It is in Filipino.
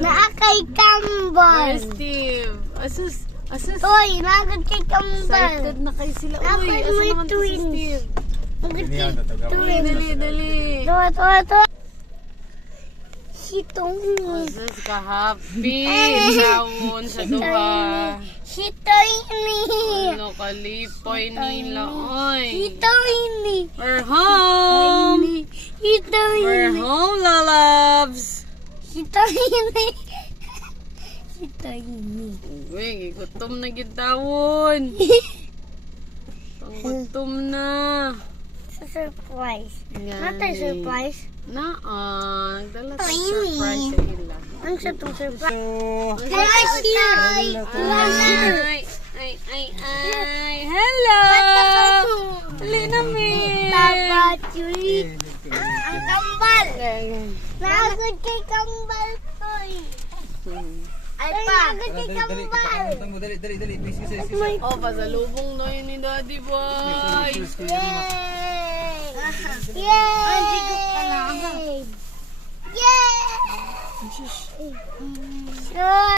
Naakay kambal. Where's Steve? Asus. Uy, nagad kay kambal. Excited na kayo sila. Uy, Dapat asa may naman to si twins. Steve? Nagad kay Uy, dali. Tuwa. Si Tony. Asus ka happy. Sawon sa duha. Si Tony. Ano kalipoy nila, oy. Si Tony. We're home. Si Tony. We're home, lalabs. Si Tony. Si Tony. Uy, gutom na gitawon. Gutom na. Surprise. Yan, Not a surprise. Nagdala sa Ay, surprise sa ila. Ano sa itong surprise? Ay, hello! Hali na, Miss! Tabaturi. Ang kambal. Nagad kay kambal ko. Ay pa. Nagad kay kambal. Dali. Oh, pasalubong na yun ni Daddy Boy. Yay! Yay! Yay!